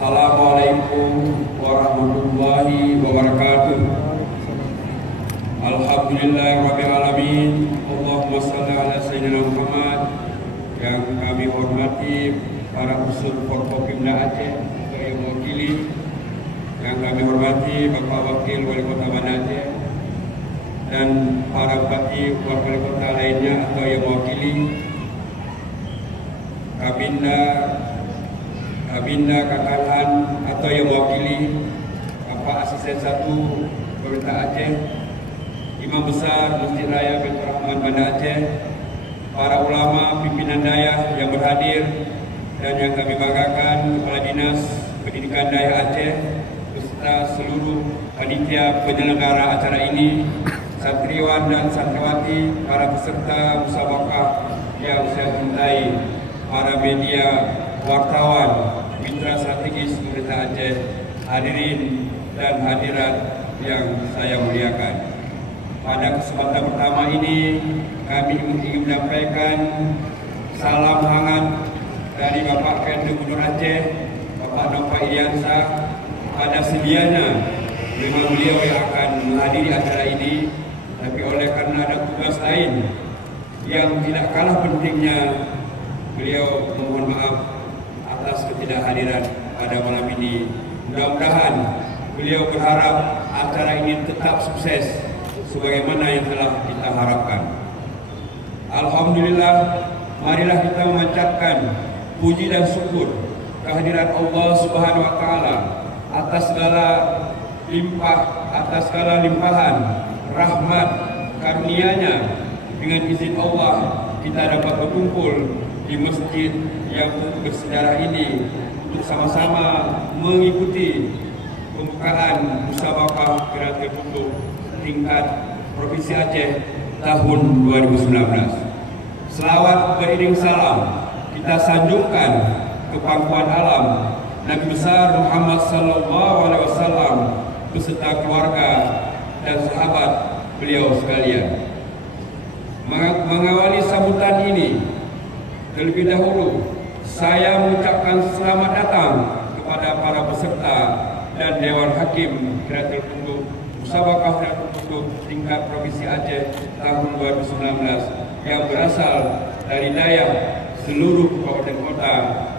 Assalamualaikum warahmatullahi wabarakatuh. Alhamdulillahirabbil alamin. Allahumma shalli ala sayyidina Muhammad. Yang kami hormati para unsur Forkopimda Aceh atau yang mewakili, yang kami hormati Bapak Wakil Wali Kota Banda Aceh dan para bupati wali kota lainnya atau yang mewakili Kabinda Kakanhan atau yang mewakili Bapak Asisten 1 Pemerintah Aceh, Imam Besar Masjid Raya Baitur Rahman Banda Aceh, para ulama pimpinan daya yang berhadir, dan yang kami banggakan Kepala Dinas Pendidikan Daya Aceh beserta seluruh panitia penyelenggara acara ini, santriwan dan santriwati, para peserta musabaqah yang saya cintai, para media, wartawan, mitra strategis pemerintah Aceh, hadirin dan hadirat yang saya muliakan. Pada kesempatan pertama ini, kami ingin menyampaikan salam hangat dari Bapak Ketua Gubernur Aceh, Bapak Nova Iriansah. Pada sedianya memang beliau yang akan menghadiri acara ini, tapi oleh karena ada tugas lain yang tidak kalah pentingnya, beliau mohon maaf atas ketidakhadiran pada malam ini. Mudah-mudahan beliau berharap acara ini tetap sukses sebagaimana yang telah kita harapkan. Alhamdulillah, marilah kita memanjatkan puji dan syukur kehadiran Allah Subhanahu wa taala atas segala limpahan rahmat karunia-Nya. Dengan izin Allah, kita dapat berkumpul di masjid yang bersejarah ini untuk sama-sama mengikuti pembukaan musabaqah kreatif untuk tingkat Provinsi Aceh tahun 2019. Selawat beriring salam kita sanjungkan ke pangkuan alam Nabi besar Muhammad SAW beserta keluarga dan sahabat beliau sekalian. Mengawali sambutan ini, terlebih dahulu saya mengucapkan selamat datang kepada para peserta dan Dewan Hakim Kreatif untuk Musabaqah Kreatif untuk tingkat Provinsi Aceh tahun 2019 yang berasal dari daerah seluruh kabupaten kota.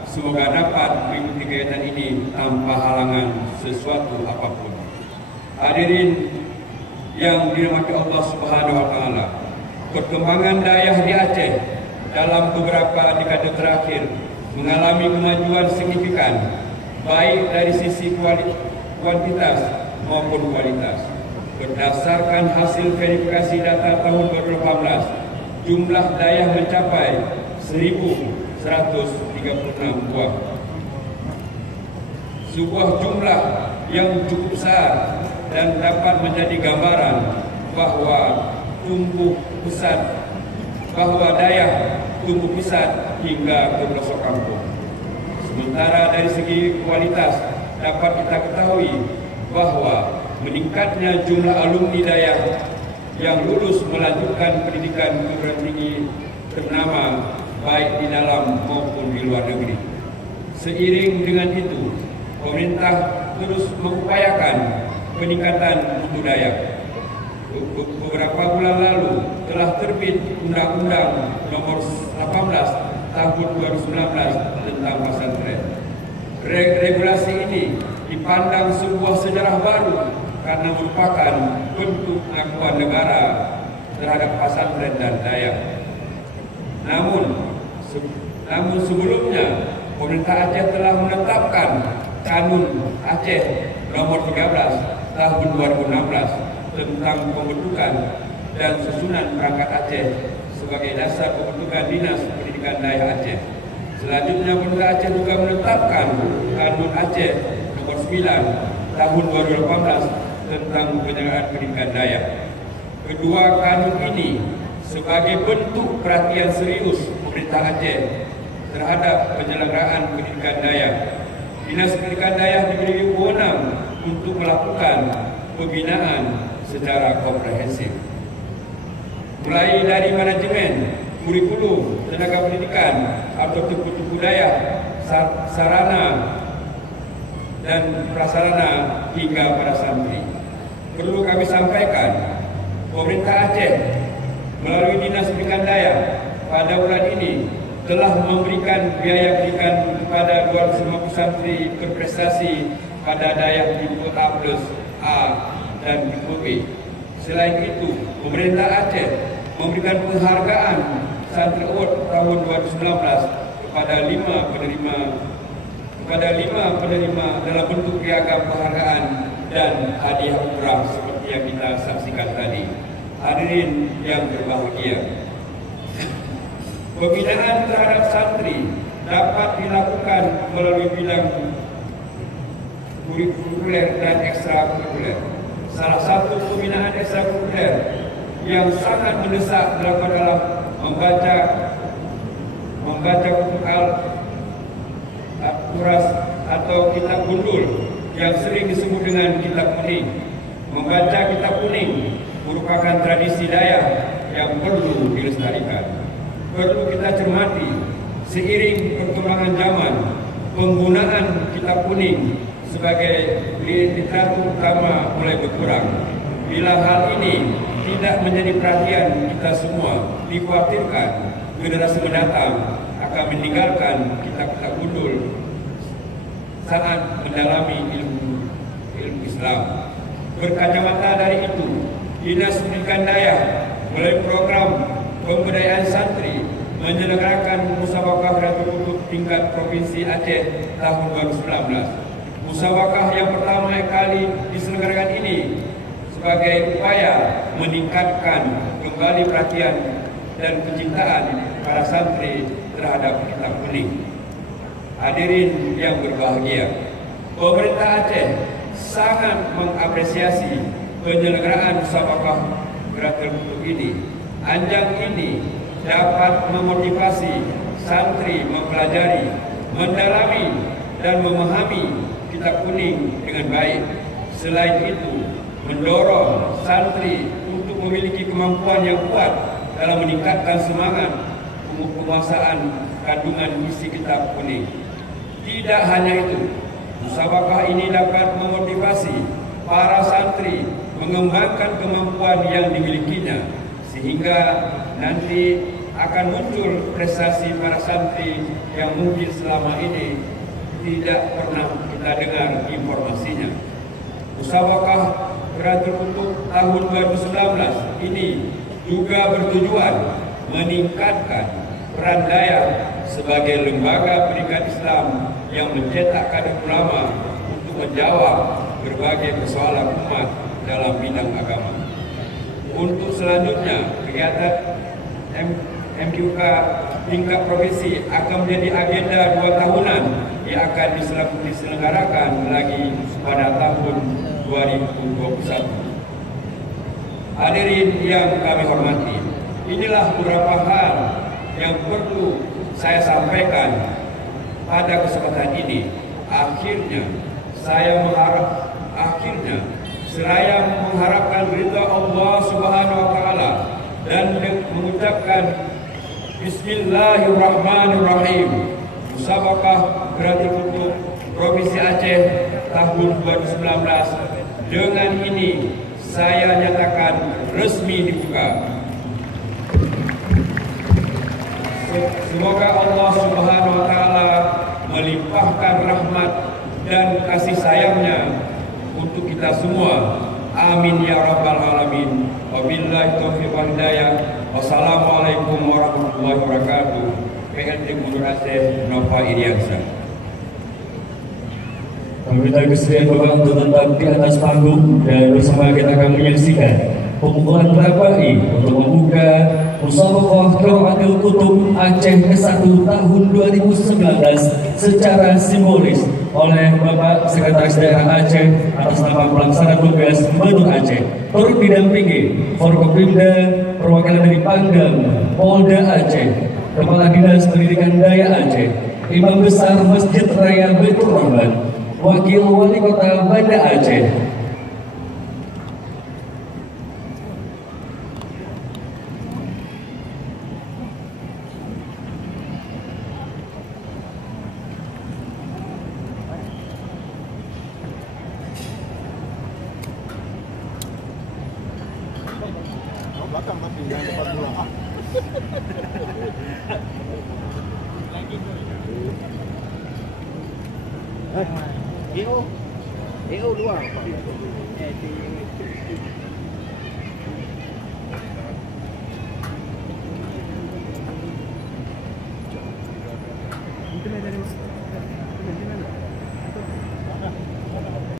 Semoga dapat mengikuti kegiatan ini tanpa halangan sesuatu apapun. Hadirin yang dirahmati Allah Subhanahu wa taala, perkembangan daerah di Aceh dalam beberapa dekade terakhir mengalami kemajuan signifikan, baik dari sisi kuantitas maupun kualitas. Berdasarkan hasil verifikasi data tahun 2018, jumlah daerah mencapai 1.136 buah. Sebuah jumlah yang cukup besar dan dapat menjadi gambaran bahwa daerah tumbuh pesat hingga ke pelosok kampung. Sementara dari segi kualitas dapat kita ketahui bahwa meningkatnya jumlah alumni daerah yang lulus melanjutkan pendidikan perguruan tinggi ternama baik di dalam maupun di luar negeri. Seiring dengan itu, pemerintah terus mengupayakan peningkatan mutu dayak. Beberapa bulan lalu telah terbit Undang-Undang Nomor 18 Tahun 2019 tentang pesantren. Regulasi ini dipandang sebuah sejarah baru karena merupakan bentuk pengakuan negara terhadap pesantren dan dayak. Namun sebelumnya pemerintah Aceh telah menetapkan Kanun Aceh Nomor 13 Tahun 2016 tentang pembentukan dan susunan perangkat Aceh sebagai dasar pembentukan Dinas Pendidikan Daerah Aceh. Selanjutnya pemerintah Aceh juga menetapkan Kanun Aceh Nomor 9 Tahun 2018 tentang penyelenggaraan pendidikan daerah. Kedua kanun ini sebagai bentuk perhatian serius pemerintah Aceh terhadap penyelenggaraan pendidikan daerah. Dinas Pendidikan Daerah diberi wewenang untuk melakukan pembinaan secara komprehensif, mulai dari manajemen, kurikulum, tenaga pendidikan atau tipe-tipe daya, sarana dan prasarana hingga para santri. Perlu kami sampaikan, pemerintah Aceh melalui Dinas Pendidikan Daya pada bulan ini telah memberikan biaya pendidikan kepada 250 santri berprestasi pada daya tipe A+, A dan tipe B. Selain itu, pemerintah Aceh memberikan penghargaan Santri Award tahun 2019 kepada 5 penerima dalam bentuk piagam penghargaan dan hadiah umrah seperti yang kita saksikan tadi. Hadirin yang berbahagia, pembinaan terhadap santri dapat dilakukan melalui bidang kurikuler dan ekstrakurikuler. Salah satu pembinaan ekstrakurikuler yang sangat mendesak dilakukan dalam membaca buku Al-Quras atau kitab gundul yang sering disebut dengan kitab kuning. Membaca kitab kuning merupakan tradisi Dayak yang perlu dilestarikan. Perlu kita cermati, seiring perkembangan zaman, penggunaan kitab kuning sebagai literatur utama mulai berkurang. Bila hal ini tidak menjadi perhatian kita semua, dikhawatirkan generasi mendatang akan meninggalkan kitab-kitab gundul saat mendalami ilmu Islam. Berkacamata dari itu, Dinas Pendidikan Daya melalui program pemberdayaan santri menyelenggarakan musabaqah Ratul Kutub tingkat Provinsi Aceh tahun 2019. Musabaqah yang pertama kali diselenggarakan ini sebagai upaya meningkatkan kembali perhatian dan kecintaan para santri terhadap kitab kuning. Hadirin yang berbahagia, pemerintah Aceh sangat mengapresiasi penyelenggaraan musabaqah Ratul Kutub ini. Ajang ini dapat memotivasi santri mempelajari, mendalami dan memahami kitab kuning dengan baik. Selain itu, mendorong santri untuk memiliki kemampuan yang kuat dalam meningkatkan semangat penguasaan kandungan isi kitab kuning. Tidak hanya itu, musabaqah ini dapat memotivasi para santri mengembangkan kemampuan yang dimilikinya, sehingga nanti akan muncul prestasi para santri yang mungkin selama ini tidak pernah kita dengar informasinya. Musabaqah Ratul Kutub tahun 2019 ini juga bertujuan meningkatkan peran Dayak sebagai lembaga pendidikan Islam yang mencetak kader ulama untuk menjawab berbagai persoalan umat dalam bidang agama. Untuk selanjutnya, kegiatan MQK tingkat provinsi akan menjadi agenda 2 tahunan yang akan diselenggarakan lagi pada tahun 2021. Hadirin yang kami hormati, inilah beberapa hal yang perlu saya sampaikan pada kesempatan ini. Akhirnya, seraya mengharapkan ridha Allah Subhanahu wa taala dan mengucapkan Bismillahirrahmanirrahim. Musabaqah Ratul Kutub Provinsi Aceh tahun 2019 dengan ini saya nyatakan resmi dibuka. Semoga Allah Subhanahu wa taala melimpahkan rahmat dan kasih sayangnya untuk kita semua. Amin ya rabbal alamin. Wabillahi taufiq wal hidayah. Wassalamualaikum warahmatullahi wabarakatuh. PLT Gubernur Aceh Nova Iriansa. Kami minta kesediaan Bapak untuk tetap di atas panggung dan bersama kita akan menyaksikan pembukaan Rabai untuk membuka Musabaqah Ratul Kutub Aceh ke-1 tahun 2019 secara simbolis oleh Bapak Sekretaris Daerah Aceh atas nama pelaksana tugas Gubernur Aceh, turut didampingi Forkopimda, perwakilan dari Pangdam, Polda Aceh, Kepala Dinas Pendidikan Daya Aceh, Imam Besar Masjid Raya Baitur Rahman, Wakil Wali Kota Banda Aceh. EO luar.